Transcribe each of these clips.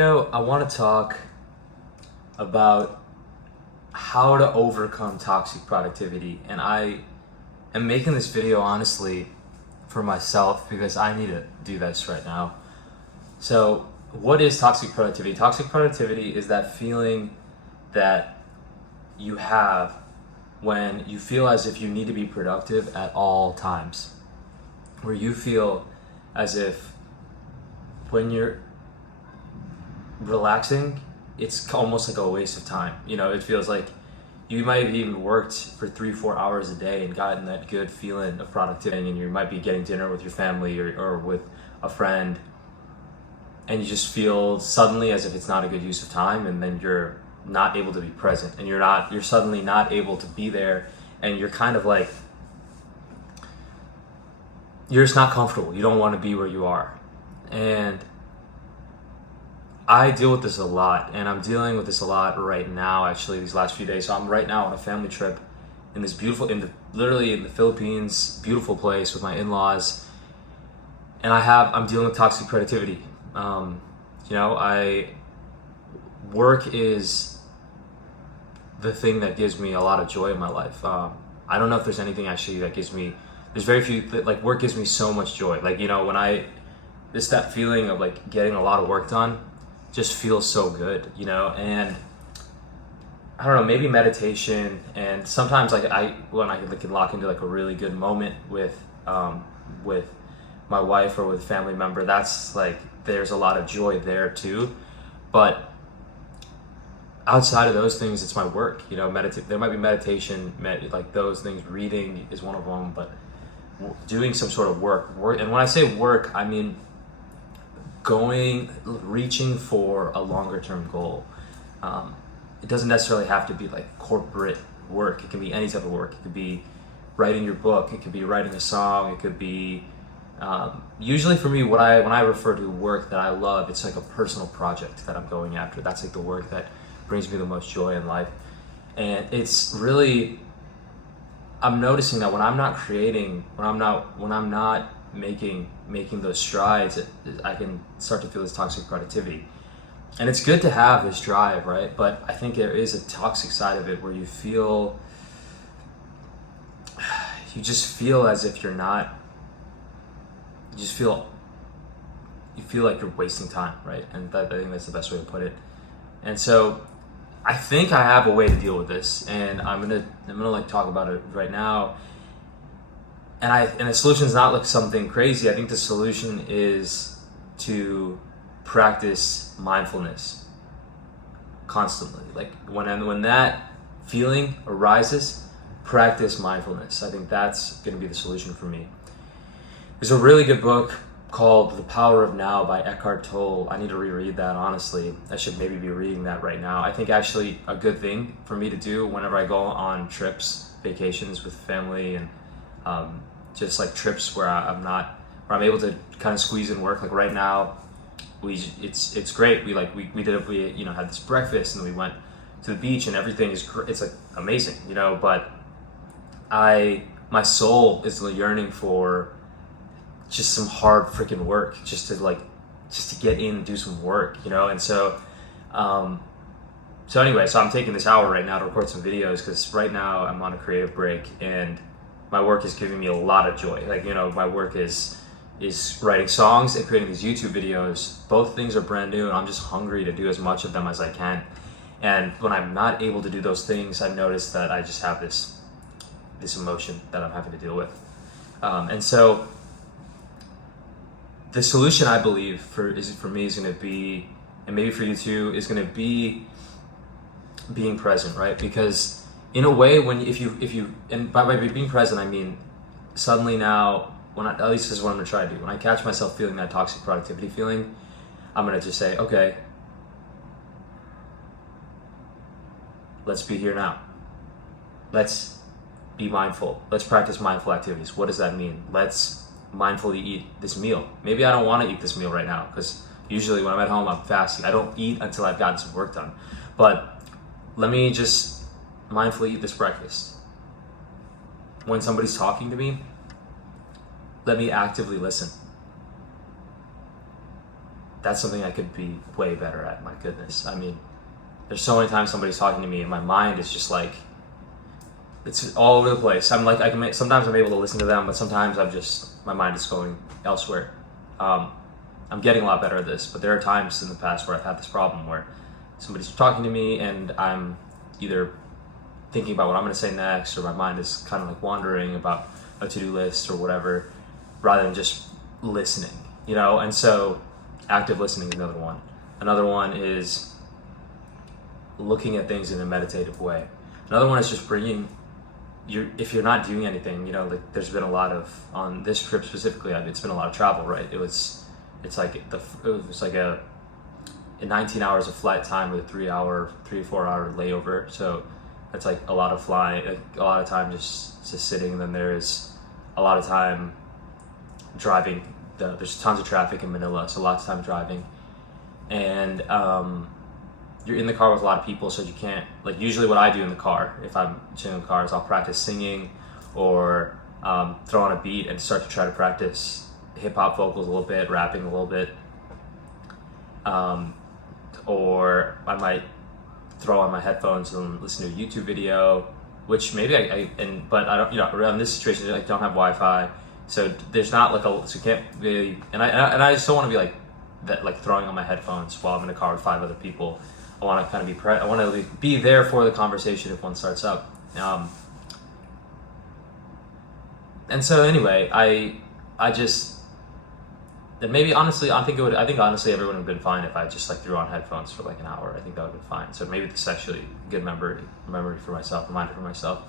I want to talk about how to overcome toxic productivity. And I am making this video honestly for myself because I need to do this right now. So, what is toxic productivity? Toxic productivity is that feeling that you have when you feel as if you need to be productive at all times, where you feel as if when you're relaxing, it's almost like a waste of time. It feels like you might have even worked for 3-4 hours a day and gotten that good feeling of productivity, and you might be getting dinner with your family or with a friend, and you just feel suddenly as if it's not a good use of time, and then you're not able to be present, and you're suddenly not able to be there, and you're kind of like, you're just not comfortable. You don't want to be where you are. And I deal with this a lot, and I'm dealing with this a lot right now, actually, these last few days. So I'm right now on a family trip in this literally in the Philippines, beautiful place with my in-laws, and I'm dealing with toxic productivity. Work is the thing that gives me a lot of joy in my life. I don't know if there's anything actually that there's very few, like work gives me so much joy. It's that feeling of like getting a lot of work done just feels so good, and I don't know, maybe meditation, and sometimes when I can lock into like a really good moment with my wife or with a family member, that's like, there's a lot of joy there too. But outside of those things, it's my work, there might be meditation, like those things, reading is one of them, but doing some sort of work, and when I say work, I mean reaching for a longer term goal. It doesn't necessarily have to be like corporate work. It can be any type of work. It could be writing your book. It could be writing a song. It could be, usually for me, when I refer to work that I love, it's like a personal project that I'm going after. That's like the work that brings me the most joy in life. And it's really, I'm noticing that when I'm not creating, when I'm not making those strides, I can start to feel this toxic productivity. And it's good to have this drive, right? But I think there is a toxic side of it where you just feel as if you're not, you feel like you're wasting time, right? And I think that's the best way to put it. And so I think I have a way to deal with this, and I'm gonna like talk about it right now. And the solution is not like something crazy. I think the solution is to practice mindfulness constantly. Like when that feeling arises, practice mindfulness. I think that's going to be the solution for me. There's a really good book called The Power of Now by Eckhart Tolle. I need to reread that, honestly. I should maybe be reading that right now. I think actually a good thing for me to do whenever I go on trips, vacations with family, and just like trips where I'm able to kind of squeeze in work. Like right now, it's great. We had this breakfast, and we went to the beach, and everything is it's like amazing, But my soul is yearning for just some hard freaking work, just to get in and do some work, And so, anyway, so I'm taking this hour right now to record some videos because right now I'm on a creative break, and my work is giving me a lot of joy. My work is writing songs and creating these YouTube videos. Both things are brand new, and I'm just hungry to do as much of them as I can. And when I'm not able to do those things, I've noticed that I just have this emotion that I'm having to deal with. And so the solution, I believe, for me is going to be, and maybe for you too, is going to be being present, right? Because in a way, if you, and by being present, I mean, suddenly now, at least this is what I'm gonna try to do. When I catch myself feeling that toxic productivity feeling, I'm gonna just say, okay, let's be here now. Let's be mindful. Let's practice mindful activities. What does that mean? Let's mindfully eat this meal. Maybe I don't want to eat this meal right now, because usually when I'm at home, I'm fasting. I don't eat until I've gotten some work done. But let me just mindfully eat this breakfast. When somebody's talking to me, let me actively listen. that's something I could be way better at. My goodness. I mean, there's so many times somebody's talking to me and my mind is just like, it's all over the place. I'm like, sometimes I'm able to listen to them, but sometimes my mind is going elsewhere. I'm getting a lot better at this, but there are times in the past where I've had this problem where somebody's talking to me and I'm either thinking about what I'm going to say next, or my mind is kind of like wandering about a to-do list or whatever, rather than just listening, And so active listening is another one. Another one is looking at things in a meditative way. Another one is just if you're not doing anything, like there's been a lot of, on this trip specifically, it's been a lot of travel, right? It was like a 19 hours of flight time with a 3 to 4 hour layover. So it's like a lot of flying, a lot of time just sitting. And then there's a lot of time driving. There's tons of traffic in Manila, so lots of time driving. And you're in the car with a lot of people, so you can't, like usually what I do in the car, if I'm chilling in the car, is I'll practice singing or throw on a beat and start to try to practice hip-hop vocals a little bit, rapping a little bit. Or I might throw on my headphones and listen to a YouTube video, which maybe but I don't, around this situation, I don't have Wi-Fi, so there's not like so you can't really, and I just don't want to be like that, like throwing on my headphones while I'm in a car with 5 other people. I want to kind of I want to be there for the conversation if one starts up. And so anyway, I just, and maybe honestly, I think honestly everyone would have been fine if I just like threw on headphones for like an hour. I think that would have been fine. So maybe this is actually a good memory for myself, reminder for myself.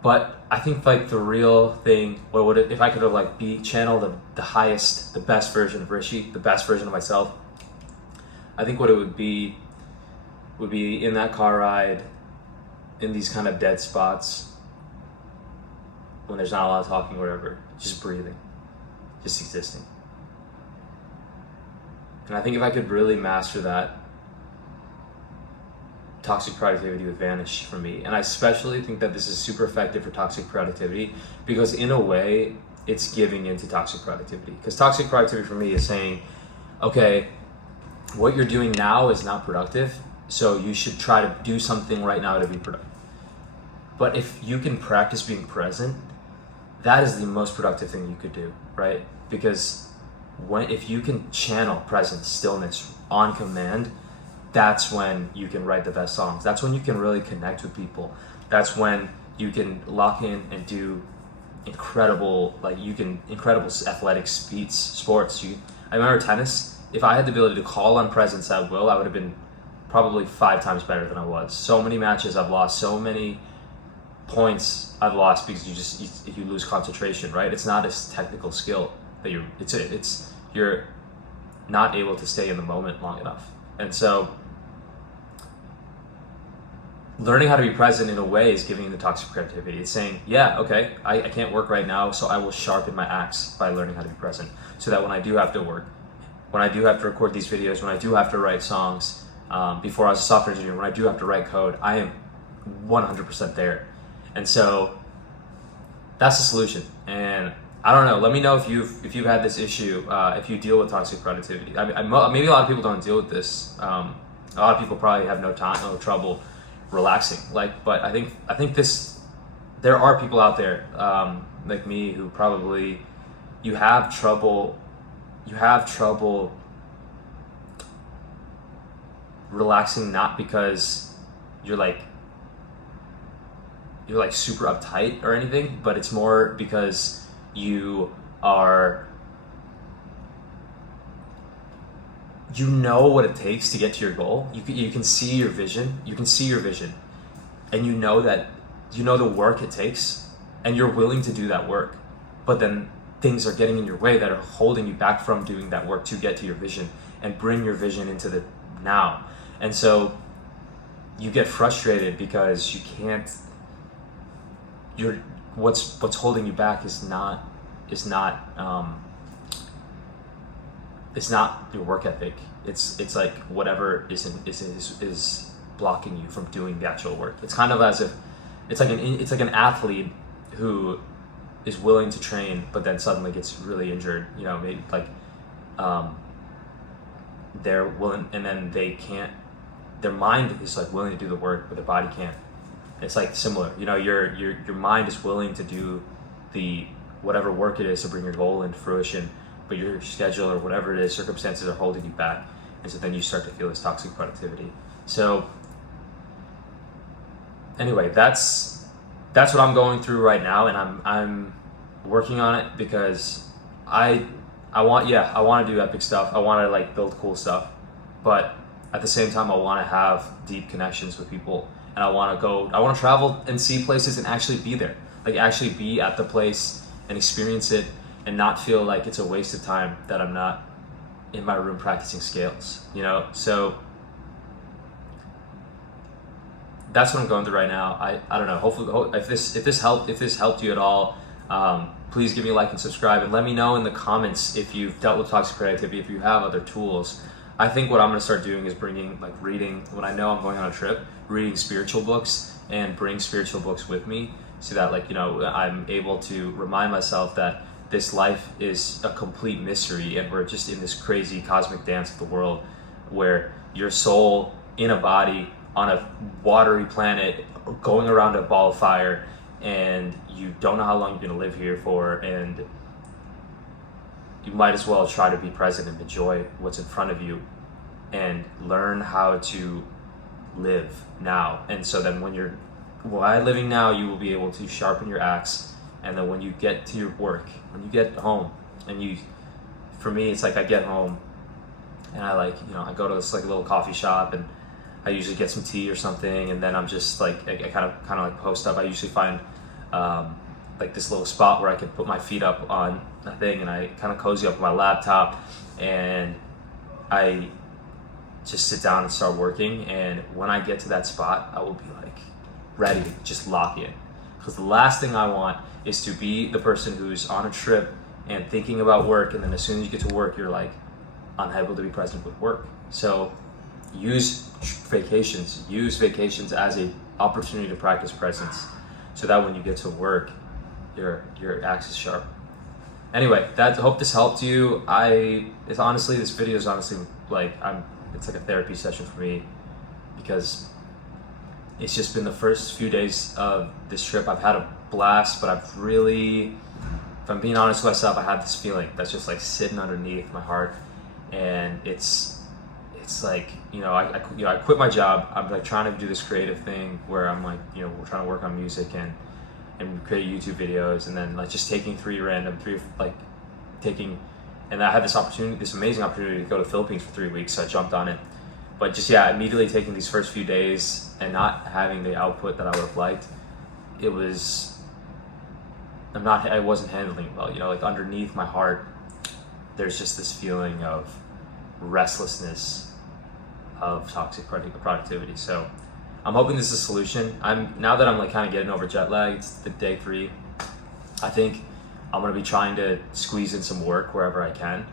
But I think like the real thing, if I could have like channeled the highest, the best version of Rishi, the best version of myself, I think what it would be in that car ride, in these kind of dead spots, when there's not a lot of talking or whatever, just breathing, just existing. And I think if I could really master that, toxic productivity would vanish from me. And I especially think that this is super effective for toxic productivity because in a way, it's giving into toxic productivity. Because toxic productivity for me is saying, okay, what you're doing now is not productive, so you should try to do something right now to be productive. But if you can practice being present, that is the most productive thing you could do, right? Because if you can channel presence, stillness on command, that's when you can write the best songs. That's when you can really connect with people. That's when you can lock in and do incredible athletic sports. I remember tennis. If I had the ability to call on presence at will, I would have been probably 5 times better than I was. So many matches I've lost, so many points I've lost because you lose concentration, right? It's not a technical skill that you're not able to stay in the moment long enough. And so learning how to be present in a way is giving you the toxic productivity. It's saying, yeah, okay, I can't work right now, so I will sharpen my axe by learning how to be present, so that when I do have to work, when I do have to record these videos, when I do have to write songs, before I was a software engineer, when I do have to write code, I am 100% there. And so that's the solution. And I don't know, let me know if you've had this issue, if you deal with toxic productivity. Maybe a lot of people don't deal with this. A lot of people probably have no trouble relaxing. But I think there are people out there like me who probably you have trouble relaxing, not because you're like super uptight or anything, but it's more because you know what it takes to get to your goal. You can see your vision. And you know the work it takes, and you're willing to do that work. But then things are getting in your way that are holding you back from doing that work to get to your vision and bring your vision into the now. And so you get frustrated because you can't. What's holding you back is not your work ethic. It's like whatever is blocking you from doing the actual work. It's kind of as if it's like an athlete who is willing to train but then suddenly gets really injured. Maybe like they're willing, and then they can't, their mind is like willing to do the work, but their body can't. It's like similar, you know, your mind is willing to do the whatever work it is to bring your goal into fruition, but your schedule or whatever it is, circumstances are holding you back. And so then you start to feel this toxic productivity. So anyway, that's what I'm going through right now, and I'm working on it because I want to do epic stuff. I want to like build cool stuff, but at the same time I want to have deep connections with people, and I want to travel and see places and actually be there, like actually be at the place and experience it, and not feel like it's a waste of time that I'm not in my room practicing scales, you know? So that's what I'm going through right now. I don't know. Hopefully, if this helped you at all, please give me a like and subscribe, and let me know in the comments if you've dealt with toxic productivity, if you have other tools. I think what I'm going to start doing is reading, when I know I'm going on a trip, reading spiritual books, and bring spiritual books with me, so that I'm able to remind myself that this life is a complete mystery, and we're just in this crazy cosmic dance of the world where your soul in a body on a watery planet going around a ball of fire, and you don't know how long you're going to live here for, and you might as well try to be present and enjoy what's in front of you and learn how to live now. And so then while living now, you will be able to sharpen your axe, and then when you get to your work, when you get home, and for me, it's like I get home and I go to this like little coffee shop, and I usually get some tea or something, and then I'm just like, I kind of like post up. I usually find like this little spot where I can put my feet up on a thing, and I kind of cozy up on my laptop, and I just sit down and start working. And when I get to that spot, I will be like ready to just lock in, because the last thing I want is to be the person who's on a trip and thinking about work, and then as soon as you get to work, you're like unable to be present with work. So use vacations as an opportunity to practice presence, so that when you get to work, your axe is sharp. Anyway, I hope this helped you. This video is honestly it's like a therapy session for me, because it's just been the first few days of this trip. I've had a blast, but I've really, if I'm being honest with myself, I had this feeling that's just like sitting underneath my heart, and it's like, I quit my job. I'm like trying to do this creative thing where I'm like, we're trying to work on music and create YouTube videos, and then like just taking and I had this amazing opportunity to go to the Philippines for 3 weeks, so I jumped on it. But just, immediately taking these first few days and not having the output that I would have liked, I wasn't handling it well. Like underneath my heart, there's just this feeling of restlessness, of toxic productivity. So I'm hoping this is a solution. Now that I'm like kind of getting over jet lag, it's the day 3. I think I'm going to be trying to squeeze in some work wherever I can.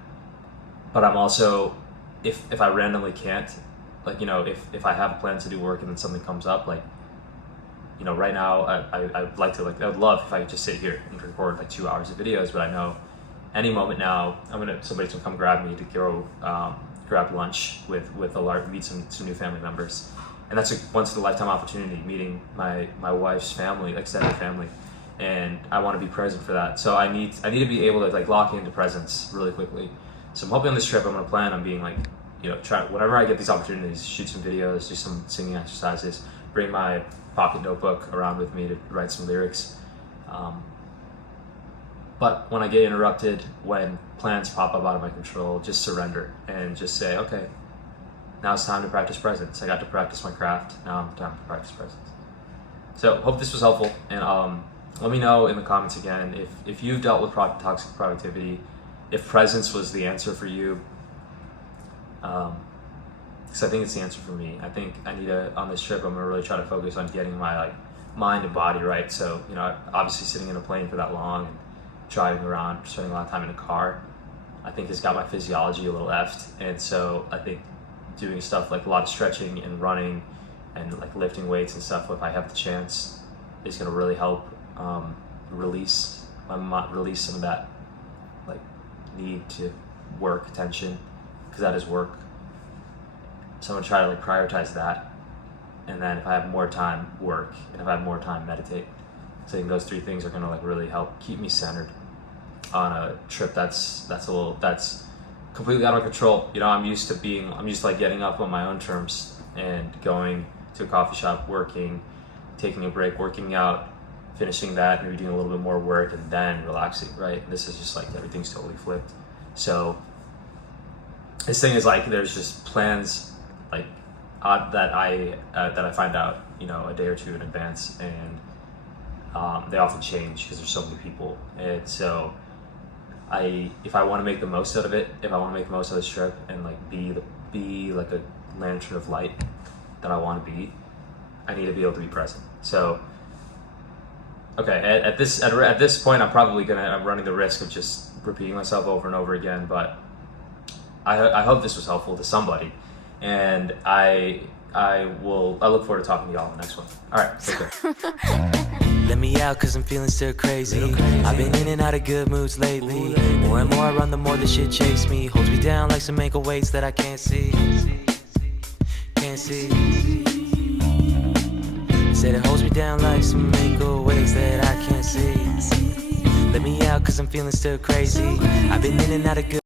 But I'm also, if I randomly can't, if I have a plan to do work and then something comes up, right now I'd like to, I would love if I could just sit here and record like 2 hours of videos, but I know any moment now somebody's gonna come grab me to go grab lunch meet some new family members. And that's a once in a lifetime opportunity, meeting my wife's family, extended family. And I want to be present for that. So I need to be able to like lock into presence really quickly. So I'm hoping on this trip I'm going to plan on being like, try whenever I get these opportunities, shoot some videos, do some singing exercises, bring my pocket notebook around with me to write some lyrics. But when I get interrupted, when plans pop up out of my control, just surrender and just say, okay, now it's time to practice presence. I got to practice my craft. Now I'm time to practice presence. So hope this was helpful, and let me know in the comments again if you've dealt with toxic productivity, if presence was the answer for you, because I think it's the answer for me. I think I need on this trip, I'm gonna really try to focus on getting my mind and body right. So obviously sitting in a plane for that long and driving around, spending a lot of time in a car, I think has got my physiology a little effed. And so I think doing stuff like a lot of stretching and running and like lifting weights and stuff, if I have the chance, is gonna really help release some of that like need to work attention, because that is work. So I'm gonna try to like prioritize that, and then if I have more time, work, and if I have more time, meditate. So I think those three things are gonna like really help keep me centered on a trip that's completely out of control. You know, I'm used to like getting up on my own terms and going to a coffee shop, working, taking a break, working out, finishing that, maybe doing a little bit more work, and then relaxing, right? This is just like everything's totally flipped. So this thing is like there's just plans like that I find out, you know, a day or two in advance, and they often change because there's so many people. And so if I want to make the most out of it, if I want to make the most of this trip and like be like a lantern of light that I want to be, I need to be able to be present. So okay, at this point, I'm running the risk of just repeating myself over and over again, but I hope this was helpful to somebody, and I look forward to talking to y'all in the next one. All right, take care. Let me out cause I'm feeling still crazy. I've been in and out of good moods lately. More and more I run, the more the shit chase me. Holds me down like some ankle weights that I can't see. Can't see. Said it holds me down like some ankle weights that I can't see. Let me out cause I'm feeling still crazy. I've been in and out of good